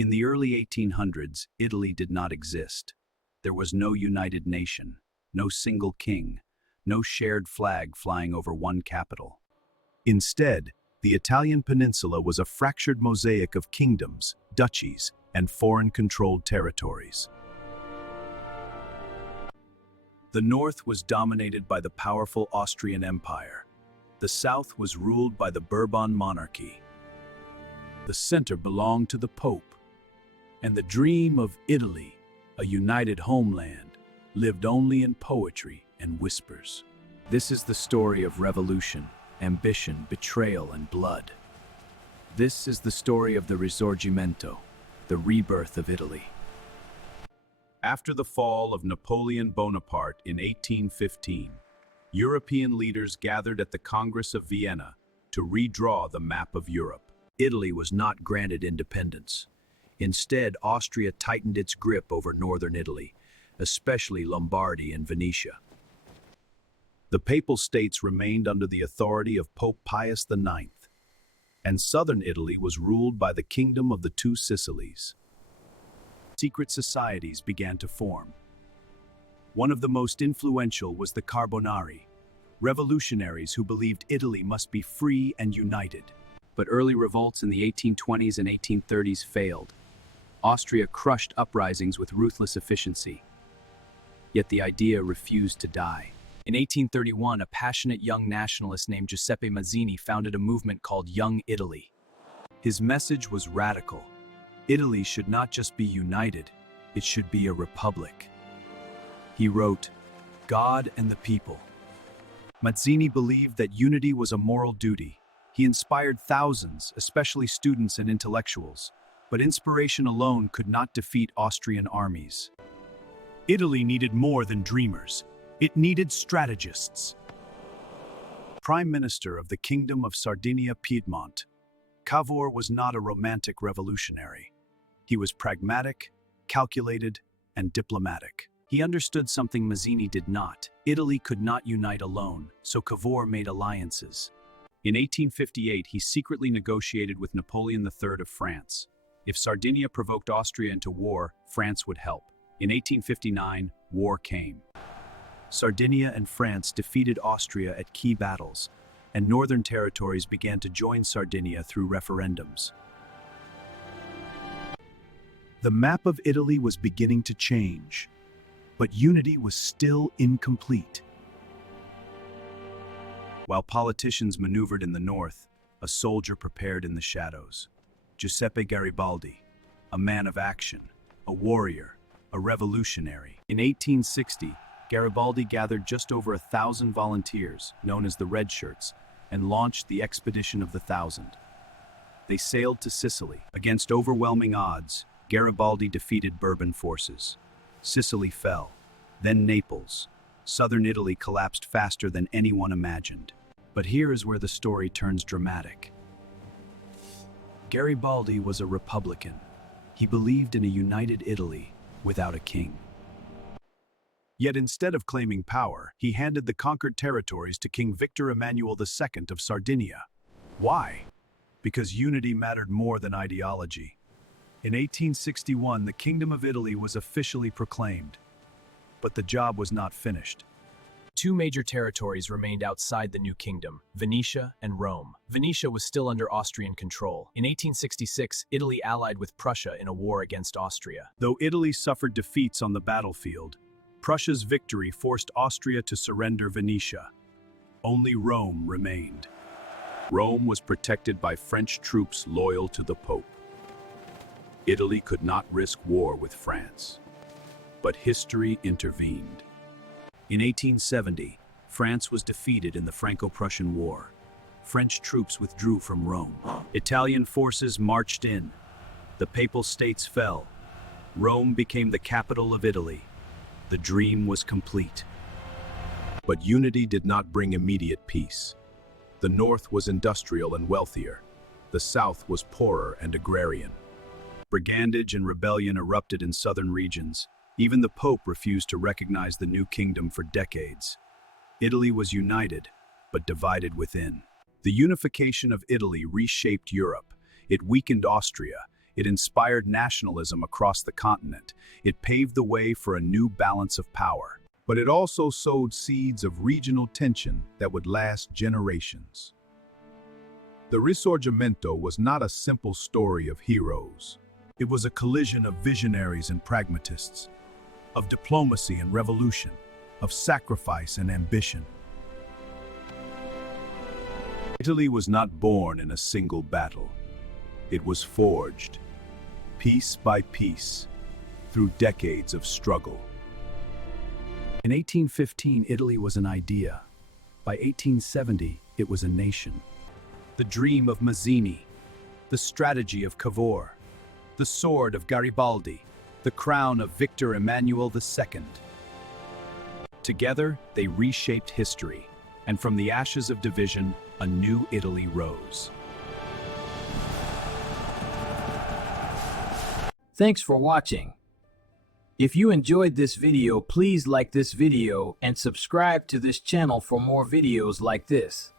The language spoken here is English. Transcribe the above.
In the early 1800s, Italy did not exist. There was no united nation, no single king, no shared flag flying over one capital. Instead, the Italian peninsula was a fractured mosaic of kingdoms, duchies, and foreign-controlled territories. The north was dominated by the powerful Austrian Empire. The south was ruled by the Bourbon monarchy. The center belonged to the Pope. And the dream of Italy, a united homeland, lived only in poetry and whispers. This is the story of revolution, ambition, betrayal, and blood. This is the story of the Risorgimento, the rebirth of Italy. After the fall of Napoleon Bonaparte in 1815, European leaders gathered at the Congress of Vienna to redraw the map of Europe. Italy was not granted independence. Instead, Austria tightened its grip over northern Italy, especially Lombardy and Venetia. The Papal States remained under the authority of Pope Pius IX, and southern Italy was ruled by the Kingdom of the Two Sicilies. Secret societies began to form. One of the most influential was the Carbonari, revolutionaries who believed Italy must be free and united. But early revolts in the 1820s and 1830s failed. Austria crushed uprisings with ruthless efficiency. Yet the idea refused to die. In 1831, a passionate young nationalist named Giuseppe Mazzini founded a movement called Young Italy. His message was radical. Italy should not just be united, it should be a republic. He wrote, "God and the people." Mazzini believed that unity was a moral duty. He inspired thousands, especially students and intellectuals. But inspiration alone could not defeat Austrian armies. Italy needed more than dreamers. It needed strategists. Prime Minister of the Kingdom of Sardinia-Piedmont, Cavour was not a romantic revolutionary. He was pragmatic, calculated, and diplomatic. He understood something Mazzini did not. Italy could not unite alone, so Cavour made alliances. In 1858, he secretly negotiated with Napoleon III of France. If Sardinia provoked Austria into war, France would help. In 1859, war came. Sardinia and France defeated Austria at key battles, and northern territories began to join Sardinia through referendums. The map of Italy was beginning to change, but unity was still incomplete. While politicians maneuvered in the north, a soldier prepared in the shadows. Giuseppe Garibaldi, a man of action, a warrior, a revolutionary. In 1860, Garibaldi gathered just over 1,000 volunteers, known as the Red Shirts, and launched the Expedition of the Thousand. They sailed to Sicily. Against overwhelming odds, Garibaldi defeated Bourbon forces. Sicily fell, then Naples. Southern Italy collapsed faster than anyone imagined. But here is where the story turns dramatic. Garibaldi was a Republican. He believed in a united Italy without a king. Yet instead of claiming power, he handed the conquered territories to King Victor Emmanuel II of Sardinia. Why? Because unity mattered more than ideology. In 1861, the Kingdom of Italy was officially proclaimed. But the job was not finished. Two major territories remained outside the new kingdom, Venetia and Rome. Venetia was still under Austrian control. In 1866, Italy allied with Prussia in a war against Austria. Though Italy suffered defeats on the battlefield, Prussia's victory forced Austria to surrender Venetia. Only Rome remained. Rome was protected by French troops loyal to the Pope. Italy could not risk war with France. But history intervened. In 1870, France was defeated in the Franco-Prussian War. French troops withdrew from Rome. Italian forces marched in. The Papal States fell. Rome became the capital of Italy. The dream was complete. But unity did not bring immediate peace. The north was industrial and wealthier. The south was poorer and agrarian. Brigandage and rebellion erupted in southern regions. Even the Pope refused to recognize the new kingdom for decades. Italy was united, but divided within. The unification of Italy reshaped Europe. It weakened Austria. It inspired nationalism across the continent. It paved the way for a new balance of power. But it also sowed seeds of regional tension that would last generations. The Risorgimento was not a simple story of heroes. It was a collision of visionaries and pragmatists, of diplomacy and revolution, of sacrifice and ambition. Italy was not born in a single battle. It was forged, piece by piece, through decades of struggle. In 1815, Italy was an idea. By 1870, it was a nation. The dream of Mazzini, the strategy of Cavour, the sword of Garibaldi, the crown of Victor Emmanuel II. Together, they reshaped history, and from the ashes of division, a new Italy rose. Thanks for watching. If you enjoyed this video, please like this video and subscribe to this channel for more videos like this.